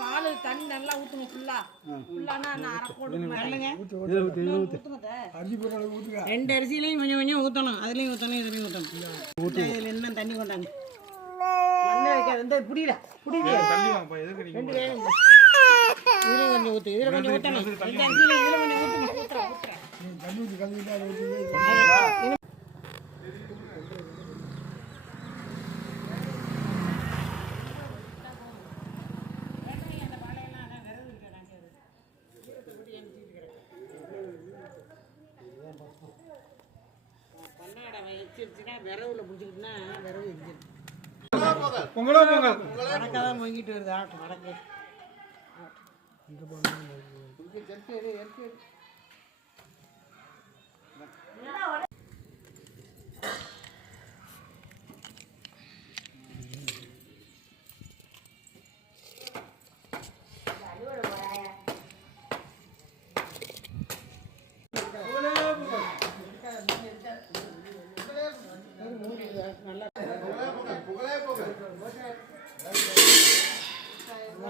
பால் தண்ணி நல்லா ஊற்றணும் ஃபுல்லானா ரெண்டு அரிசிலையும் கொஞ்சம் கொஞ்சம் ஊற்றணும். அதுலேயும் ஊற்றணும், இதுலேயும் ஊற்றணும். இதில் என்ன தண்ணி கொண்டாங்க மண்ணை வைக்காது புரியல ரெண்டு வேணும். இதில் கொஞ்சம் ஊற்று, இதில் கொஞ்சம் ஊற்றணும். ரெண்டு அரிசியில் இதில் கொஞ்சம் ஊற்றணும். வச்சிருச்சுன்னா விரவுல பிடிச்சிக்கிட்டுனா விரவு எரிஞ்சிருக்கு. பொங்கலோ பொங்கல் வடக்காக தான் பொங்கிட்டு வருது. ஆட்டம் வடக்கு